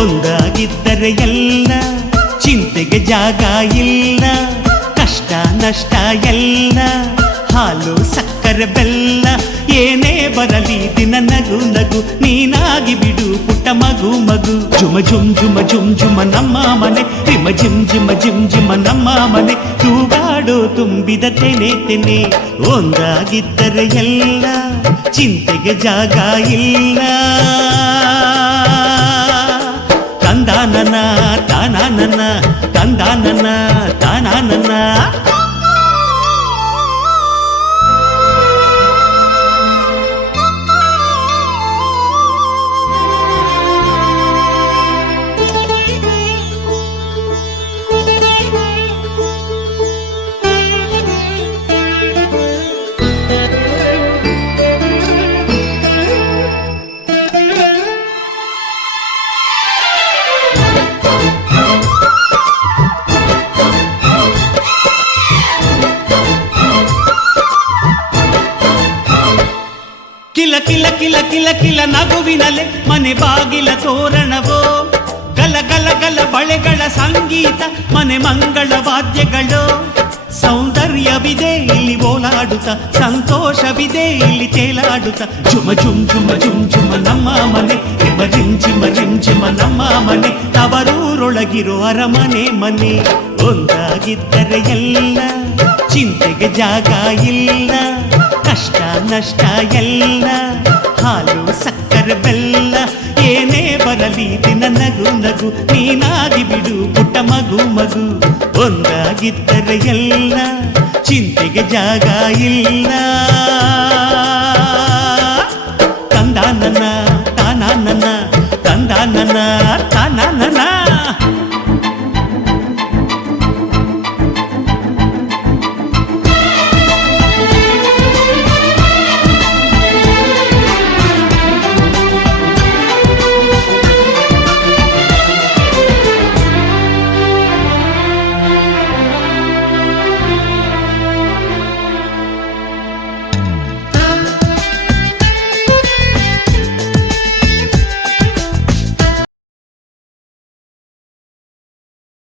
ಒಂದಾಗಿದ್ದರೆ ಎಲ್ಲ ಚಿಂತೆಗೆ ಜಾಗ ಇಲ್ಲ, ಕಷ್ಟ ನಷ್ಟ ಎಲ್ಲ ಹಾಲು ಸಕ್ಕರೆ ಬೆಲ್ಲ, ಏನೇ ಬರಲಿ ದಿನ ನಗು ನಗು ನೀನಾಗಿ ಬಿಡು ಪುಟ್ಟ ಮಗು ಮಗು. ಜುಮ ಜುಮ್ ಜುಮ ಜುಮ್ ಜುಮ ನಮ್ಮ ಮನೆ, ರಿಮ ಜಿಮ್ ಜಿಮ ಜಿಮ್ ಜಿಮ ನಮ್ಮ ಮನೆ, ತೂಗಾಡೋ ತುಂಬಿದ ತೆನೆ ತೆನೆ. ಒಂದಾಗಿದ್ದರೆ ಎಲ್ಲ ಚಿಂತೆಗೆ ಜಾಗ ಇಲ್ಲ. ತಂದಾನನ ತಾನಾನನ ತಂದಾನನ ತಾನಾನನ. ಕಿಲ ಕಿಲ ಕಿಲ ಕಿಲ ಕಿಲ ನಗುವಿನಲೆ ಮನೆ ಬಾಗಿಲ ತೋರಣವೋ, ಗಲ ಗಲ ಗಲ ಬಳೆಗಳ ಸಂಗೀತ ಮನೆ ಮಂಗಳ ವಾದ್ಯಗಳು. ಸೌಂದರ್ಯವಿದೆ ಇಲ್ಲಿ ಓಲಾಡುತ್ತ, ಸಂತೋಷವಿದೆ ಇಲ್ಲಿ ತೇಲಾಡುತ್ತ. ಜುಮ ಜುಮ್ ಜುಮ ಜುಮ್ ಜುಮ ನಮ್ಮ ಮನೆ, ರಿಮ ರಿಮ್ ಜಿಮ ರಿಮ್ ಜಿಮ ನಮ್ಮ ಮನೆ, ತವರೂರೊಳಗಿರೋ ಅರಮನೆ ಮನೆ. ಒಂದಾಗಿದ್ದರೆ ಎಲ್ಲ ಚಿಂತೆಗೆ ಜಾಗ ಇಲ್ಲ, ಕಷ್ಟ ನಷ್ಟ ಎಲ್ಲ ಹಾಲು ಸಕ್ಕರೆ ಬೆಲ್ಲ, ಏನೇ ಬರಲಿ ದಿನ ನಗು ನಗು ನೀನಾಗಿ ಬಿಡು ಪುಟ್ಟ ಮಗು ಮಗು. ಒಂದಾಗಿದ್ದರೆ ಎಲ್ಲ ಚಿಂತೆಗೆ ಜಾಗ ಇಲ್ಲ. ತಂದಾನನ ತಾನಾನನ ತಂದಾನನ